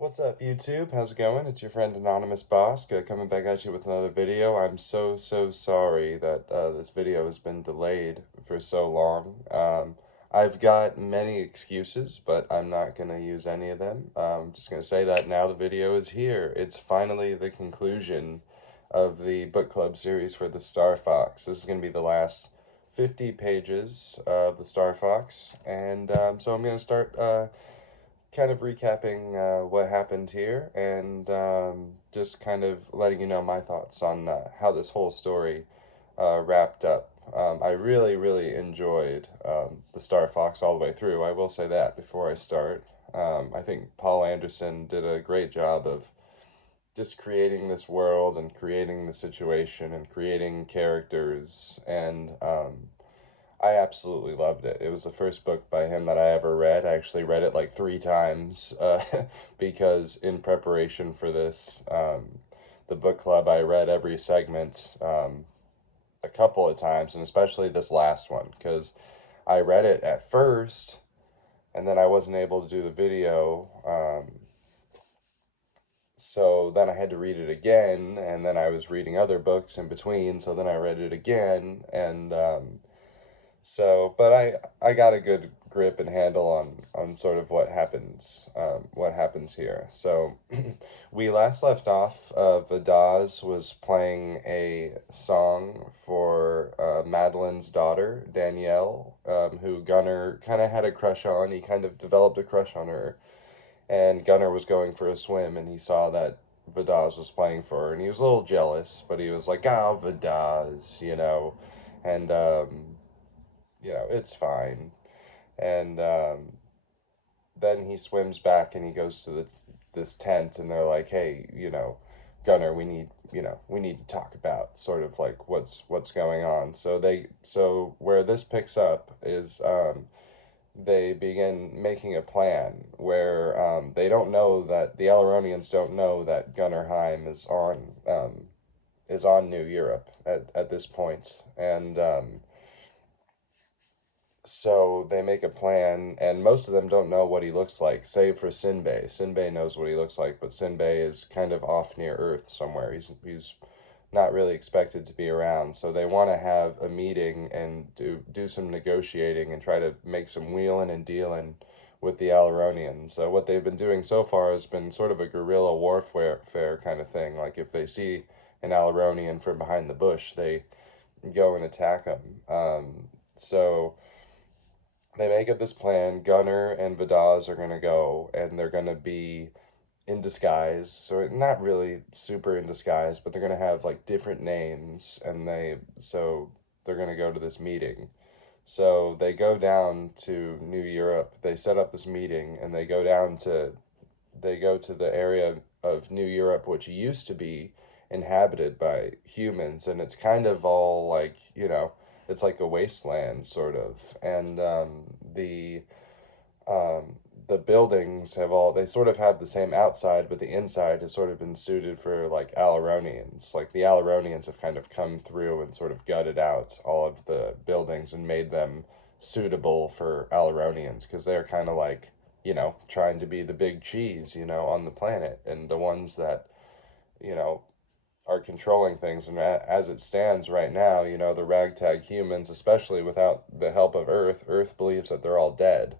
What's up, YouTube? How's it going? It's your friend Anonymous Bosk coming back at you with another video. I'm so sorry that this video has been delayed for so long. I've got many excuses, but I'm not going to use any of them. I'm just going to say that now the video is here. It's finally the conclusion of the book club series for the Star Fox. This is going to be the last 50 pages of the Star Fox, and so I'm going to start kind of recapping what happened here and just kind of letting you know my thoughts on how this whole story wrapped up. I really enjoyed the Star Fox all the way through. I will say that before I start. I think Paul Anderson did a great job of just creating this world and creating the situation and creating characters and I absolutely loved it. It was the first book by him that I ever read. I actually read it like three times because in preparation for this, the book club, I read every segment a couple of times, and especially this last one because I read it at first and then I wasn't able to do the video. So then I had to read it again, and then I was reading other books in between, so then I read it again, and but I got a good grip and handle on sort of what happens here. So we last left off. Vidaz was playing a song for Madeline's daughter Danielle, who Gunnar kind of had a crush on. He kind of developed a crush on her, and Gunnar was going for a swim, and he saw that Vidaz was playing for her, and he was a little jealous, but he was like, "Oh, Vidaz," and it's fine. And then he swims back and he goes to this tent, and they're like, "Hey, Gunnar, we need to talk about sort of like what's going on." So where this picks up is they begin making a plan where they don't know that the Alaronians don't know that Gunnerheim is on New Europe at this point, and so they make a plan, and most of them don't know what he looks like, save for Sinbei. Sinbei knows what he looks like, but Sinbei is kind of off near Earth somewhere. He's not really expected to be around. So they want to have a meeting and do some negotiating and try to make some wheeling and dealing with the Alaronians. So what they've been doing so far has been sort of a guerrilla warfare kind of thing. Like if they see an Alaronian from behind the bush, they go and attack them. So they make up this plan. Gunner and Vidaz are gonna go, and they're gonna be in disguise. So not really super in disguise, but they're gonna have like different names, and they're gonna go to this meeting. So they go down to New Europe. They set up this meeting, and they go to the area of New Europe which used to be inhabited by humans, and it's kind of all like it's like a wasteland sort of, and um, the buildings they sort of have the same outside, but the inside has sort of been suited for like Alaronians. Like the Alaronians have kind of come through and sort of gutted out all of the buildings and made them suitable for Alaronians because they're kind of like, trying to be the big cheese, on the planet, and the ones that, you know, are controlling things. And as it stands right now, the ragtag humans, especially without the help of Earth believes that they're all dead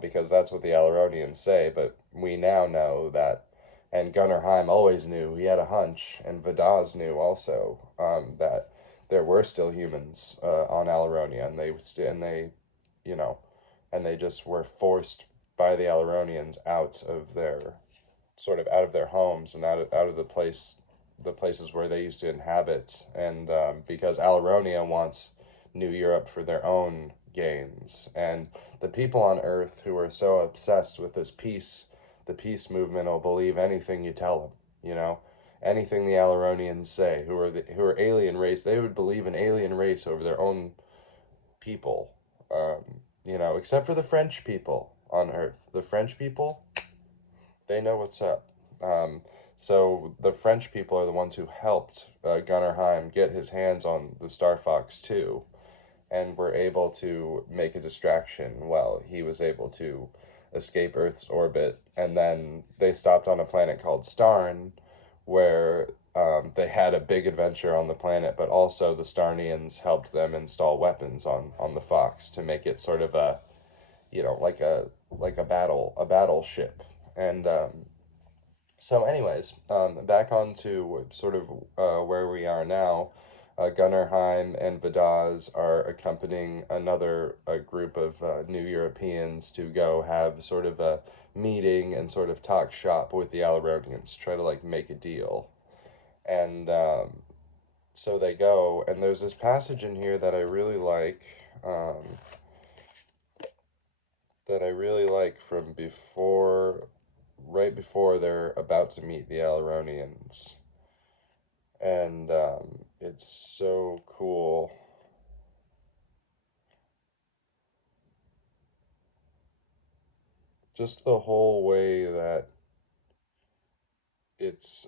because that's what the Alaronians say. But we now know that, and Gunnerheim always knew, he had a hunch, and Vidaz knew also that there were still humans on Alaronia, you know, and they just were forced by the Alaronians out of their homes and out of the places where they used to inhabit, and because Alaronia wants New Europe for their own gains, and the people on Earth who are so obsessed with the peace movement will believe anything you tell them, anything the Alaronians say, who are alien race, they would believe an alien race over their own people, except for the French people on Earth. The French people, they know what's up. Um, so the French people are the ones who helped Gunnerheim get his hands on the Star Fox 2 and were able to make a distraction while he was able to escape Earth's orbit, and then they stopped on a planet called Starn, where they had a big adventure on the planet, but also the Starnians helped them install weapons on the Fox to make it sort of a, like a battleship. And so, anyways, back on to sort of where we are now. Gunnerheim and Vadaz are accompanying another group of new Europeans to go have sort of a meeting and sort of talk shop with the Alaronians, try to like make a deal. And so they go, and there's this passage in here that I really like, um, from before, right before they're about to meet the Alaronians. And it's so cool. Just the whole way it's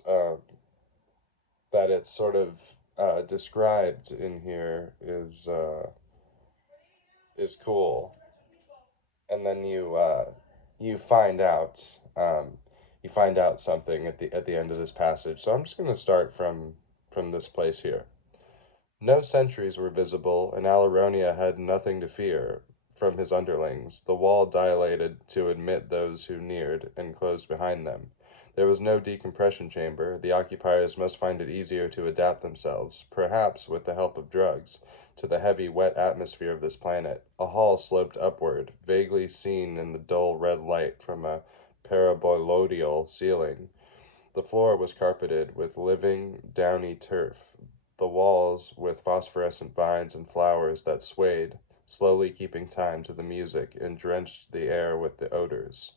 that it's sort of described in here is cool. And then you find out something at the end of this passage. So I'm just going to start from this place here. No sentries were visible, and Alaronia had nothing to fear from his underlings. The wall dilated to admit those who neared, and closed behind them. There was no decompression chamber. The occupiers must find it easier to adapt themselves, perhaps with the help of drugs, to the heavy, wet atmosphere of this planet. A hall sloped upward, vaguely seen in the dull red light from a paraboloidal ceiling. The floor was carpeted with living, downy turf, the walls with phosphorescent vines and flowers that swayed, slowly keeping time to the music, and drenched the air with the odors.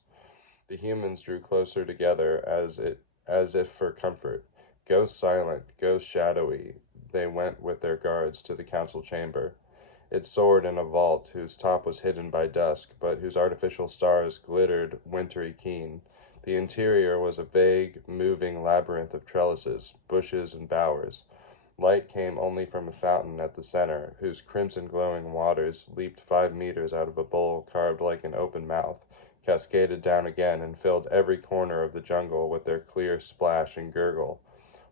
The humans drew closer together as if for comfort. Ghost silent, ghost shadowy, they went with their guards to the council chamber. It soared in a vault whose top was hidden by dusk, but whose artificial stars glittered wintry keen. The interior was a vague, moving labyrinth of trellises, bushes, and bowers. Light came only from a fountain at the center, whose crimson glowing waters leaped 5 meters out of a bowl carved like an open mouth, cascaded down again, and filled every corner of the jungle with their clear splash and gurgle.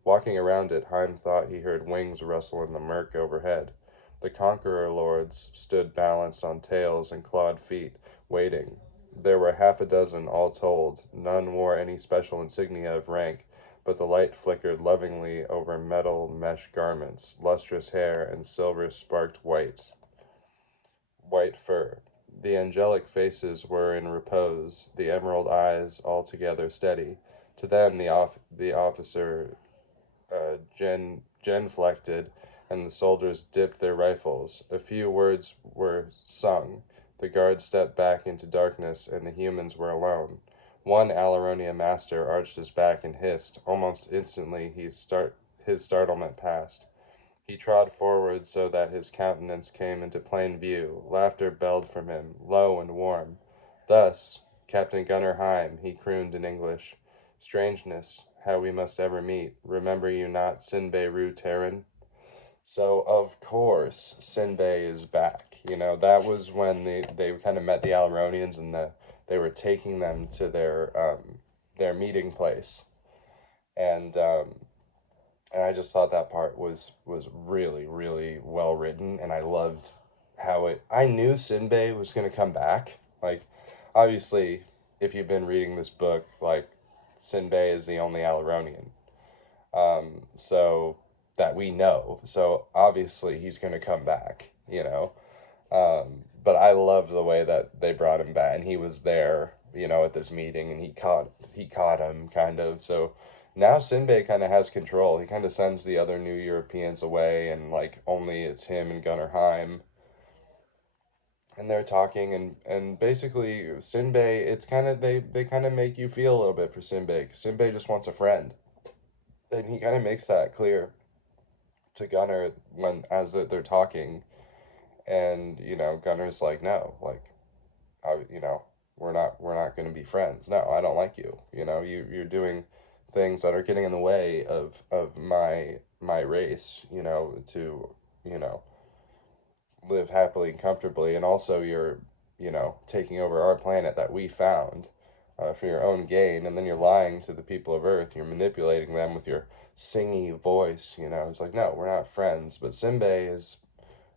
Walking around it, Heim thought he heard wings rustle in the murk overhead. The conqueror lords stood balanced on tails and clawed feet, waiting. There were half a dozen all told. None wore any special insignia of rank, but the light flickered lovingly over metal mesh garments, lustrous hair, and silver sparked white fur. The angelic faces were in repose, the emerald eyes altogether steady. To them the officer genuflected, and the soldiers dipped their rifles. A few words were sung. The guards stepped back into darkness, and the humans were alone. One Alaronia master arched his back and hissed. Almost instantly his startlement passed. He trod forward so that his countenance came into plain view. Laughter belled from him, low and warm. Thus, Captain Gunner Heim, he crooned in English. Strangeness, how we must ever meet. Remember you not Sinbei Ru Terran? So, of course, Sinbei is back. That was when they kind of met the Alaronians, and they were taking them to their meeting place. And I just thought that part was really really well written, and I loved how it. I knew Sinbei was gonna come back. Like, obviously, if you've been reading this book, like Sinbei is the only Alaronian, so that we know. So obviously he's gonna come back. But I loved the way that they brought him back, and he was there, at this meeting, and he caught him kind of. So now Sinbei kind of has control. He kind of sends the other new Europeans away, and like only it's him and Gunnar Heim, and they're talking, and basically Sinbei. It's kind of they kind of make you feel a little bit for Sinbei, 'cause Sinbei just wants a friend, and he kind of makes that clear to Gunnar when as they're talking, and Gunnar's like, no, like, I, we're not going to be friends. No, I don't like you. You're doing things that are getting in the way of my race. To you know live happily and comfortably, and also taking over our planet that we found for your own gain, and then you're lying to the people of Earth. You're manipulating them with your singy voice. It's like, no, we're not friends. But Sinbei is,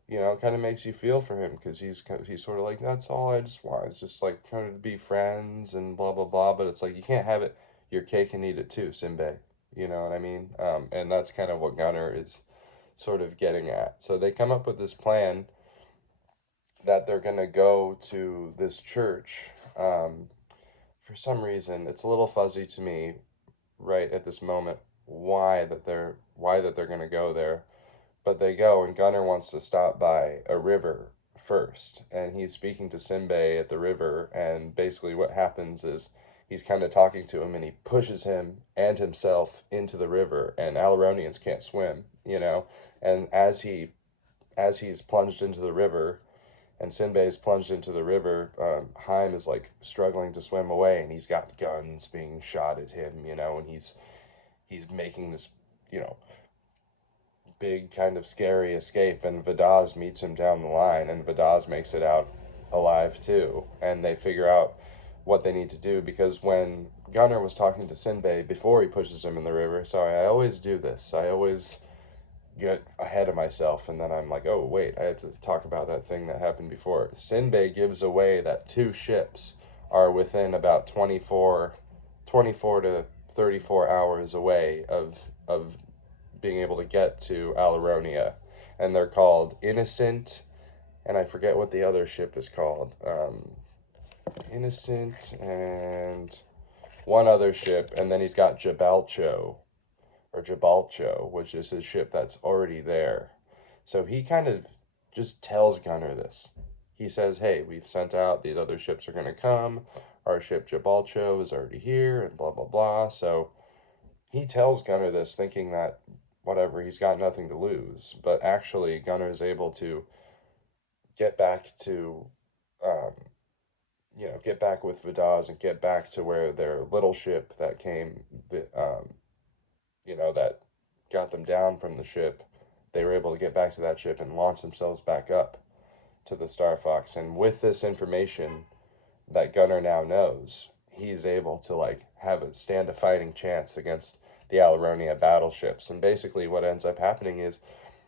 kind of makes you feel for him because he's sort of like, that's all I just want. It's just like trying to be friends and blah blah blah. But it's like you can't have it your cake and eat it too, Sinbei. You know what I mean? And that's kind of what Gunner is sort of getting at. So they come up with this plan that they're gonna go to this church. For some reason, it's a little fuzzy to me right at this moment why that they're gonna go there. But they go, and Gunner wants to stop by a river first, and he's speaking to Sinbei at the river, and basically what happens is he's kind of talking to him, and he pushes him and himself into the river, and Alaronians can't swim, and as he's plunged into the river, and Sinbei is plunged into the river, Haim is like struggling to swim away, and he's got guns being shot at him, and he's making this, you know, big kind of scary escape, and Vadaz meets him down the line, and Vadaz makes it out alive too, and they figure out what they need to do because when Gunner was talking to Sinbei before he pushes him in the river, sorry, I always do this. I always get ahead of myself and then I'm like, oh wait, I have to talk about that thing that happened before. Sinbei gives away that two ships are within about 24 to 34 hours away of being able to get to Alaronia, and they're called Innocent, and I forget what the other ship is called. Innocent and one other ship, and then he's got Jabalcho, which is his ship that's already there. So he kind of just tells Gunner this. He says, hey, we've sent out, these other ships are going to come. Our ship Jabalcho is already here, and blah, blah, blah. So he tells Gunner this thinking that, whatever, he's got nothing to lose. But actually, Gunner is able to get back to, um, get back with Vadaz and get back to where their little ship that came, that got them down from the ship, they were able to get back to that ship and launch themselves back up to the Star Fox. And with this information that Gunner now knows, he's able to like stand a fighting chance against the Alaronia battleships. And basically, what ends up happening is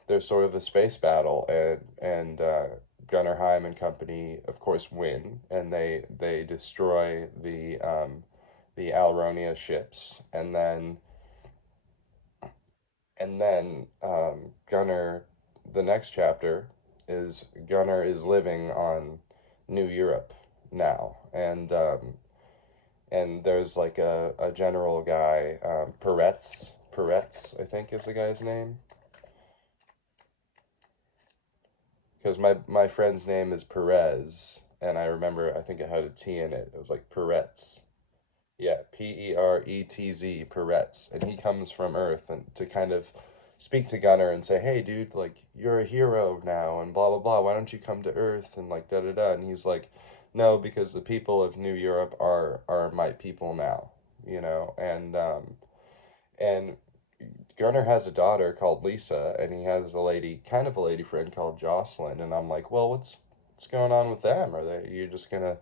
there's sort of a space battle, and Gunner Heim and company, of course, win, and they destroy the Alaronia ships, and then Gunner, the next chapter is Gunner is living on New Europe now, and there's like a general guy, Peretz, I think is the guy's name, because my friend's name is Perez, and I remember I think it had a T in it. It was like Peretz. Yeah, Peretz, Peretz, and he comes from Earth and to kind of speak to Gunner and say, "Hey, dude, like you're a hero now, and blah blah blah. Why don't you come to Earth and like da da da?" And he's like, "No, because the people of New Europe are my people now, and Gunner has a daughter called Lisa, and he has kind of a lady friend called Jocelyn, and I'm like, well, what's going on with them? Are they you just gonna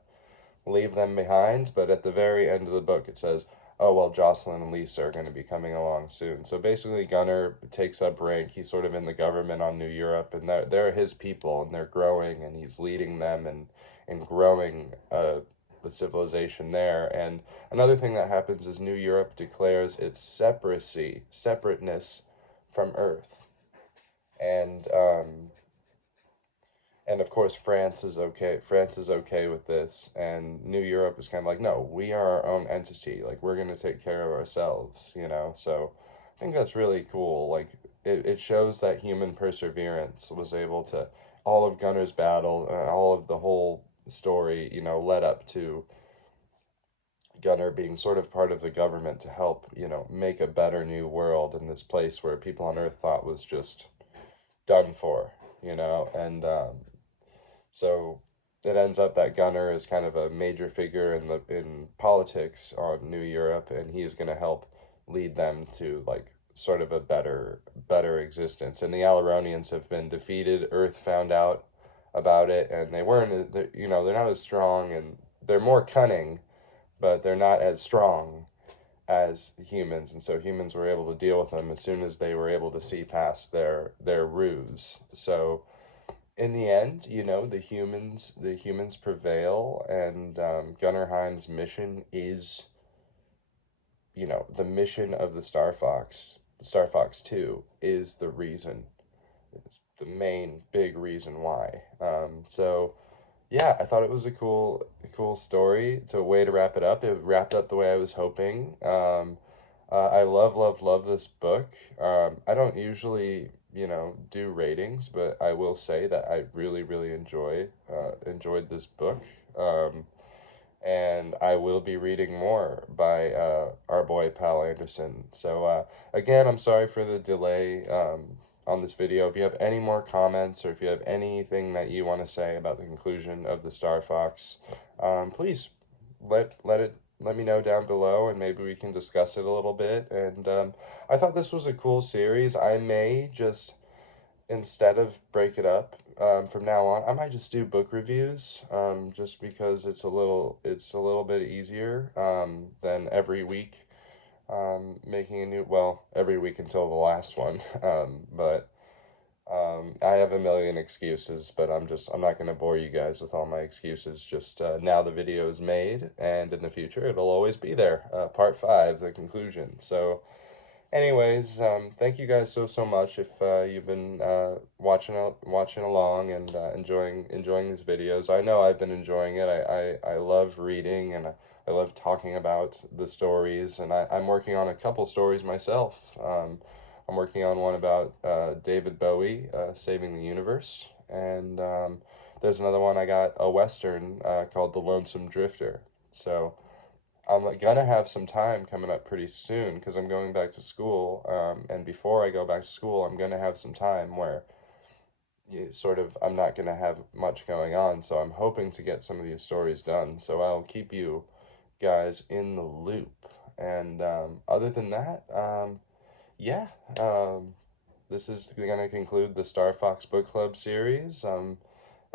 leave them behind? But at the very end of the book, it says, oh, well, Jocelyn and Lisa are going to be coming along soon. So basically, Gunner takes up rank. He's sort of in the government on New Europe, and they're his people, and they're growing, and he's leading them and growing the civilization there. And another thing that happens is New Europe declares its separateness from Earth. And and of course France is okay. France is okay with this, and New Europe is kind of like, no, we are our own entity. Like we're gonna take care of ourselves. So I think that's really cool. Like it shows that human perseverance was able to all of Gunner's battle, all of the whole story, led up to Gunner being sort of part of the government to help, make a better new world in this place where people on Earth thought was just done for. And so it ends up that Gunner is kind of a major figure in politics on New Europe, and he's going to help lead them to like sort of a better existence. And the Alaronians have been defeated. Earth found out about it, and they weren't, you know, they're not as strong, and they're more cunning, but they're not as strong as humans, and so humans were able to deal with them as soon as they were able to see past their ruse. So in the end, you know, the humans prevail, and Gunnar Hime's mission is, you know, the mission of the Star Fox. The Star Fox 2 is the reason. It's the main big reason why. So yeah, I thought it was a cool story. It's a way to wrap it up. It wrapped up the way I was hoping. I love, love, love this book. I don't usually, you know, do ratings, but I will say that I really, really enjoyed this book. Um, and I will be reading more by our boy Pal Anderson. So again, I'm sorry for the delay on this video. If you have any more comments, or if you have anything that you want to say about the conclusion of the Star Fox, please let me know down below, and maybe we can discuss it a little bit. And I thought this was a cool series. I may just, instead of break it up, from now on, I might just do book reviews, just because it's a little bit easier, than every week, making a new, well, every week until the last one. But I have a million excuses, but I'm not going to bore you guys with all my excuses. Just now the video is made, and in the future it'll always be there. Part 5, the conclusion. So anyways, thank you guys so much if you've been watching along, and enjoying these videos. I know I've been enjoying it. I love reading, and I love talking about the stories, and I'm working on a couple stories myself. I'm working on one about David Bowie saving the universe, and there's another one. I got a Western called The Lonesome Drifter. So I'm gonna have some time coming up pretty soon because I'm going back to school. And before I go back to school, I'm gonna have some time where I'm not gonna have much going on. So I'm hoping to get some of these stories done. So I'll keep you guys in the loop. And other than that, yeah, this is gonna conclude the Star Fox Book Club series.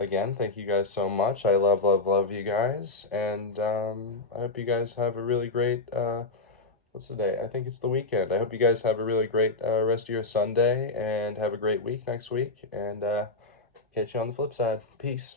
Again, thank you guys so much. I love, love, love you guys, and I hope you guys have a really great. What's the day? I think it's the weekend. I hope you guys have a really great rest of your Sunday, and have a great week next week. And catch you on the flip side. Peace.